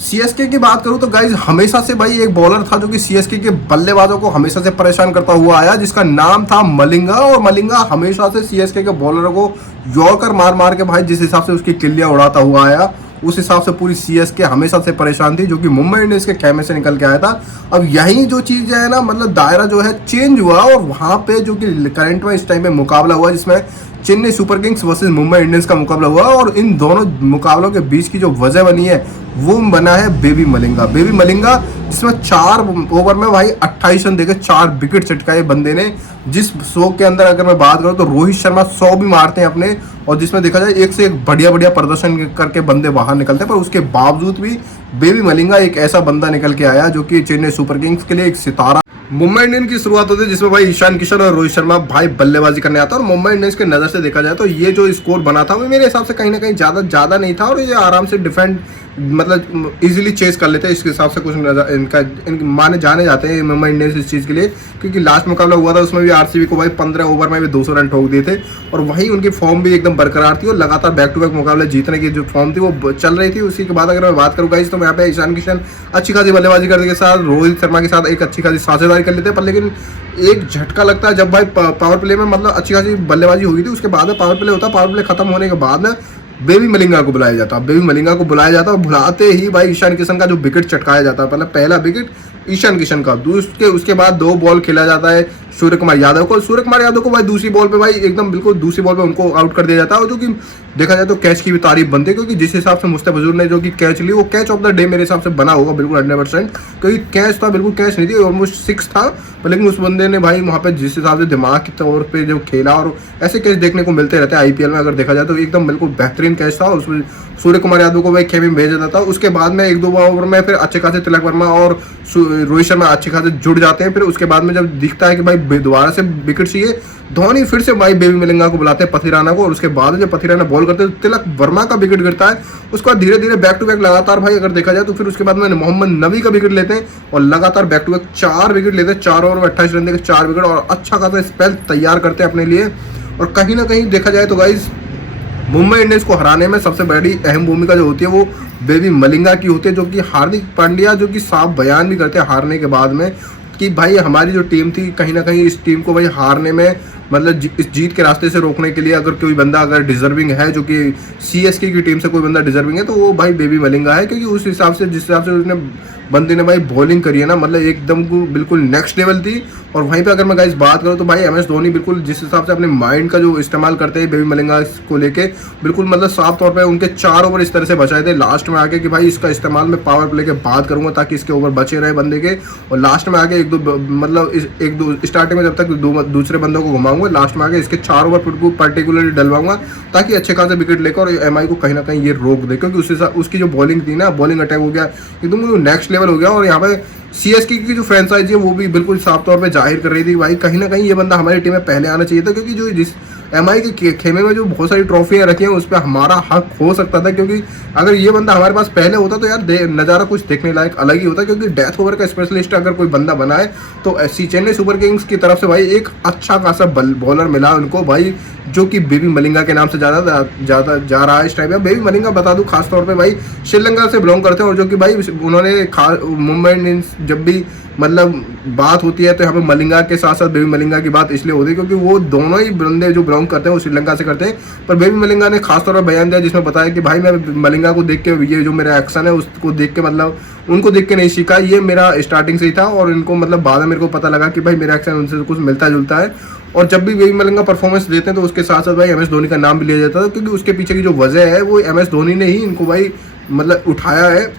CSK की बात करूं तो गाइज हमेशा से भाई एक बॉलर था जो कि सीएसके के बल्लेबाजों को हमेशा से परेशान करता हुआ आया, जिसका नाम था मलिंगा। और मलिंगा हमेशा से सीएसके के बॉलरों को यॉर्कर मार मार के भाई जिस हिसाब से उसकी किल्लियां उड़ाता हुआ आया, उस हिसाब से पूरी सीएसके हमेशा से परेशान थी, जो कि मुंबई इंडियंस के खेमे से निकल के आया था। अब यही जो चीज़ है ना, मतलब दायरा जो है चेंज हुआ, और वहाँ पे जो कि करंट में इस टाइम पे मुकाबला हुआ जिसमें Chennai super Kings versus Mumbai Indians का मुकाबला हुआ, और इन दोनों मुकाबलों के बीच की जो वजह बनी है वो बना है बेबी मलिंगा। बेबी मलिंगा जिसमें 4 ओवर में भाई 28 रन देके 4 विकेट चटकाए बंदे ने। जिस शो के अंदर अगर मैं बात करूं तो रोहित शर्मा 100 भी मारते हैं अपने, और जिसमें देखा जाए एक से एक बढ़िया बढ़िया प्रदर्शन करके बंदे बाहर निकलते हैं, पर उसके बावजूद भी बेबी मलिंगा एक ऐसा बंदा निकल के आया जो कि चेन्नई सुपर किंग्स के लिए एक सितारा। मुंबई इंडियंस की शुरुआत होती है जिसमें भाई ईशान किशन और रोहित शर्मा भाई बल्लेबाजी करने आता है, और मुंबई इंडियंस के नजर से देखा जाए तो ये जो स्कोर बना था वो मेरे हिसाब से कहीं ना कहीं ज्यादा नहीं था, और ये आराम से डिफेंड मतलब इजीली चेस कर लेते हैं। इसके हिसाब से कुछ माने जाने जाते हैं मुंबई इंडियंस इस चीज़ के लिए, क्योंकि लास्ट मुकाबला हुआ था उसमें भी आरसीबी को भाई 15 ओवर में भी 200 रन ठोक दिए थे, और वहीं उनकी फॉर्म भी एकदम बरकरार थी, और लगातार बैक टू बैक मुकाबले जीतने की जो फॉर्म थी वो चल रही थी। उसी के बाद अगर मैं बात करूँ गाइस तो यहाँ पे ईशान किशन अच्छी खासी बल्लेबाजी करने के साथ रोहित शर्मा के साथ एक अच्छी खासी साझेदारी कर लेते हैं, पर लेकिन एक झटका लगता है जब भाई पावर प्ले में मतलब अच्छी खासी बल्लेबाजी हुई थी, उसके बाद में पावर प्ले होता, पावर प्ले खत्म होने के बाद में बेबी मलिंगा को बुलाया जाता। बेबी मलिंगा को बुलाया जाता और बुलाते ही भाई ईशान किशन का जो विकेट चटकाया जाता, मतलब पहला विकेट ईशान किशन का, उसके बाद 2 बॉल खेला जाता है सूर्य कुमार यादव को। सूर्य कुमार यादव को भाई दूसरी बॉल पे भाई एकदम बिल्कुल दूसरी बॉल पे उनको आउट कर दिया जाता है, और जो कि देखा जाए तो कैच की भी तारीफ बनती है, क्योंकि जिस हिसाब से मुस्तफिजुर हजूर ने जो कि कैच ली वो कैच ऑफ द डे मेरे हिसाब से बना होगा बिल्कुल 100%, क्योंकि कैच था बिल्कुल कैच नहीं थी, ऑलमोस्ट 6 था, पर लेकिन उस बंदे ने भाई वहाँ पे जिस हिसाब से दिमाग के तौर पे जो खेला, और ऐसे कैच देखने को मिलते रहते हैं आईपीएल में अगर देखा जाए तो एकदम बिल्कुल बेहतरीन कैच था, और उसमें सूर्य कुमार यादव को भाई खेमे में भेजा जाता है। उसके बाद में 1-2 ओवर में फिर अच्छे खासे तिलक वर्मा और रोहित शर्मा अच्छे खासे जुड़ जाते हैं। फिर उसके बाद में जब दिखता है कि भाई दोबारा से विकेट चाहिए, धोनी फिर से भाई बेबी मलिंगा को बुलाते हैं पथिराना को, और उसके बाद जब पथिराना बॉल करते हैं तो तिलक वर्मा का विकेट गिरता है। उसके बाद धीरे धीरे बैक टू बैक लगातार भाई अगर देखा जाए तो फिर उसके बाद में मोहम्मद नबी का विकेट लेते हैं, और लगातार बैक टू बैक 4 विकेट लेते हैं, 4 ओवर में 28 रन देकर 4 विकेट, और अच्छा खासा स्पेल तैयार करते हैं अपने लिए। और कहीं ना कहीं देखा जाए तो गाइज मुंबई इंडियंस को हराने में सबसे बड़ी अहम भूमिका जो होती है वो बेबी मलिंगा की होती है, जो कि हार्दिक पांड्या जो कि साफ बयान भी करते हैं हारने के बाद में कि भाई हमारी जो टीम थी कहीं ना कहीं इस टीम को भाई हारने में मतलब इस जीत के रास्ते से रोकने के लिए अगर कोई बंदा अगर डिजर्विंग है, जो कि सीएसके की टीम से कोई बंदा डिजर्विंग है, तो वो भाई बेबी मलिंगा है, क्योंकि उस हिसाब से जिस हिसाब से उसने बंदे ने भाई बॉलिंग करी है ना, मतलब एकदम बिल्कुल नेक्स्ट लेवल थी। और वहीं पे अगर मैं गाइस बात करूँ तो भाई एमएस धोनी बिल्कुल जिस हिसाब से अपने माइंड का जो इस्तेमाल करते हैं बेबी मलिंगा को लेके, बिल्कुल मतलब साफ तौर पे उनके 4 ओवर इस तरह से बचाए थे लास्ट में आके कि भाई इसका इस्तेमाल मैं पावर प्ले के बाद करूंगा ताकि इसके ओवर बचे रहे बंदे के, और लास्ट में आके 1-2 मतलब 1-2 स्टार्टिंग में जब तक दूसरे बंदों को घुमाऊंगा, लास्ट में आके इसके 4 ओवर पर्टिकुलरली डलवाऊंगा ताकि अच्छे खासे विकेट लेकर और एमआई को कहीं ना कहीं ये रोक दे, क्योंकि उसकी जो बॉलिंग थी ना, बॉलिंग अटैक हो गया एकदम नेक्स्ट लेवल हो गया। और यहाँ पे सीएसके की जो फ्रेंचाइजी है वो भी बिल्कुल साफ तौर पे जाहिर कर रही थी भाई कहीं ना कहीं ये बंदा हमारी टीम में पहले आना चाहिए था, क्योंकि जो जिस एमआई के खेमे में जो बहुत सारी ट्रॉफियां रखी हैं उस पर हमारा हक हो सकता था, क्योंकि अगर ये बंदा हमारे पास पहले होता तो यार नज़ारा कुछ देखने लायक अलग ही होता, क्योंकि डेथ ओवर का स्पेशलिस्ट अगर कोई बंदा बना है तो ऐसी चेन्नई सुपर किंग्स की तरफ से भाई एक अच्छा खासा बॉलर मिला उनको भाई, जो कि बेबी मलिंगा के नाम से ज़्यादा जा रहा है इस टाइम में। बेबी मलिंगा बता दूं खास तौर पे भाई श्रीलंका से बिलोंग करते हैं, और जो कि भाई उन्होंने मुंबई इंडियंस जब भी मतलब बात होती है तो यहाँ पे मलिंगा के साथ साथ बेबी मलिंगा की बात इसलिए होती है क्योंकि वो दोनों ही बंदे जो बिलोंग करते हैं वो श्रीलंका से करते हैं। पर बेबी मलिंगा ने खास तौर पर बयान दिया जिसमें बताया कि भाई मैं मलिंगा को देख के ये जो मेरा एक्शन है उसको देख के मतलब उनको देख के नहीं सीखा, ये मेरा स्टार्टिंग से ही था, और इनको मतलब बाद में मेरे को पता लगा कि भाई मेरा एक्शन उनसे कुछ मिलता जुलता है। और जब भी बेबी मलिंगा परफॉर्मेंस देते हैं तो उसके साथ साथ भाई एमएस धोनी का नाम भी लिया जाता है, क्योंकि उसके पीछे की जो वजह है वो एमएस धोनी ने ही इनको भाई मतलब उठाया है।